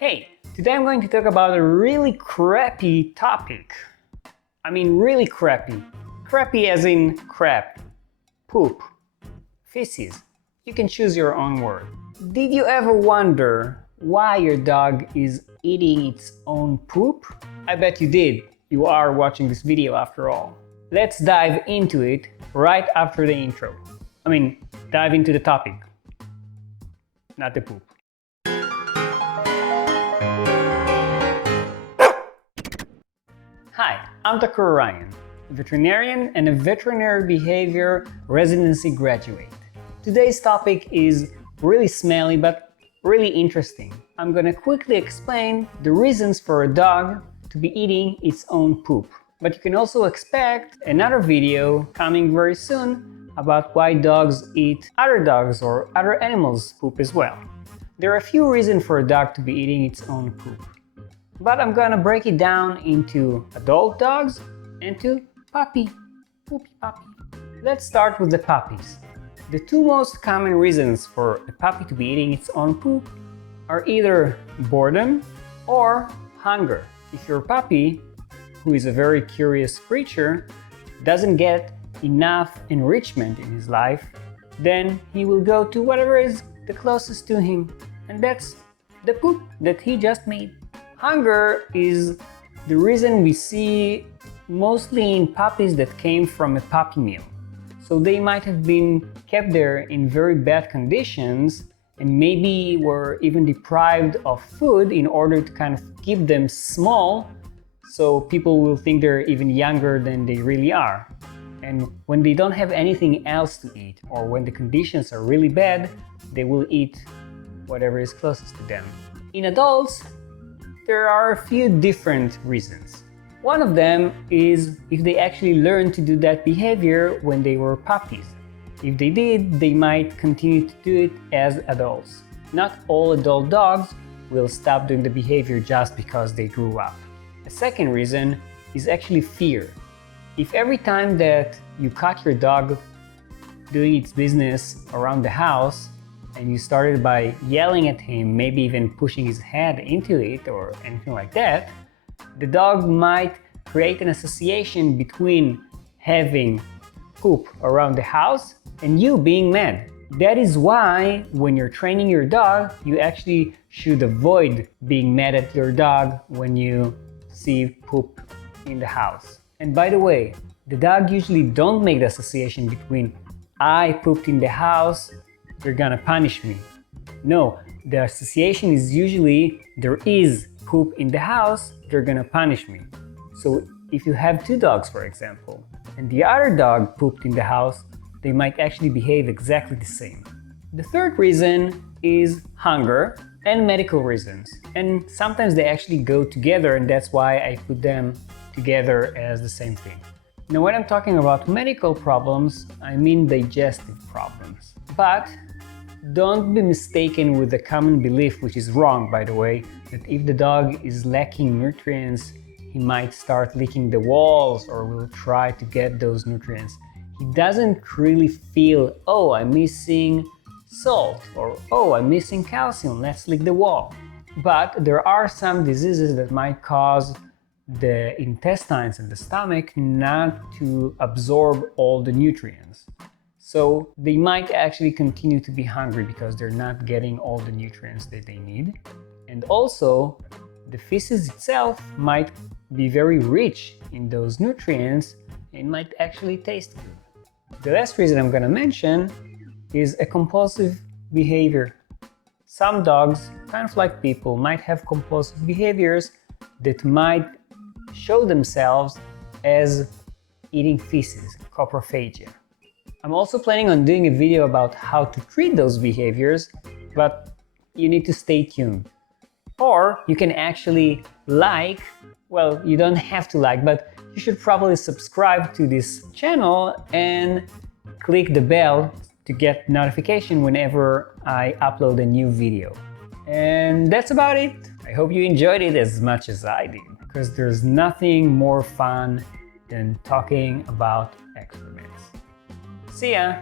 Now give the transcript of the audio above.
Hey, today I'm going to talk about a really crappy topic. I mean really crappy. Crappy as in crap, poop, feces. You can choose your own word. Did you ever wonder why your dog is eating its own poop? I bet you did. You are watching this video after all. Let's dive into it right after the intro. Dive into the topic, not the poop. Hi, I'm Dr. Ryan, a veterinarian and a veterinary behavior residency graduate. Today's topic is really smelly but really interesting. I'm gonna quickly explain the reasons for a dog to be eating its own poop. But you can also expect another video coming very soon about why dogs eat other dogs or other animals' poop as well. There are a few reasons for a dog to be eating its own poop. But I'm gonna break it down into adult dogs and to poopy puppy. Let's start with the puppies. The two most common reasons for a puppy to be eating its own poop are either boredom or hunger. If your puppy, who is a very curious creature, doesn't get enough enrichment in his life, then he will go to whatever is the closest to him, and that's the poop that he just made. Hunger is the reason we see mostly in puppies that came from a puppy mill. So they might have been kept there in very bad conditions and maybe were even deprived of food in order to kind of keep them small, so people will think they're even younger than they really are. And when they don't have anything else to eat, or when the conditions are really bad, they will eat whatever is closest to them. In adults, there are a few different reasons. One of them is if they actually learned to do that behavior when they were puppies. If they did, they might continue to do it as adults. Not all adult dogs will stop doing the behavior just because they grew up. A second reason is actually fear. If every time that you caught your dog doing its business around the house, and you started by yelling at him, maybe even pushing his head into it or anything like that, the dog might create an association between having poop around the house and you being mad. That is why when you're training your dog, you actually should avoid being mad at your dog when you see poop in the house. And by the way, the dog usually don't make the association between I pooped in the house, you're gonna punish me. No, the association is usually there is poop in the house, they're gonna punish me. So if you have two dogs, for example, and the other dog pooped in the house, they might actually behave exactly the same. The third reason is hunger and medical reasons. And sometimes they actually go together, and that's why I put them together as the same thing. Now, when I'm talking about medical problems, I mean digestive problems. But don't be mistaken with the common belief, which is wrong, by the way, that if the dog is lacking nutrients, he might start licking the walls or will try to get those nutrients. He doesn't really feel, oh, I'm missing salt, or oh, I'm missing calcium, let's lick the wall. But there are some diseases that might cause the intestines and the stomach not to absorb all the nutrients. So they might actually continue to be hungry because they're not getting all the nutrients that they need. And also, the feces itself might be very rich in those nutrients and might actually taste good. The last reason I'm going to mention is a compulsive behavior. Some dogs, kind of like people, might have compulsive behaviors that might show themselves as eating feces, coprophagia. I'm also planning on doing a video about how to treat those behaviors, but you need to stay tuned. Or you can actually you don't have to but you should probably subscribe to this channel and click the bell to get notification whenever I upload a new video. And that's about it. I hope you enjoyed it as much as I did, because there's nothing more fun than talking about excrements. See ya!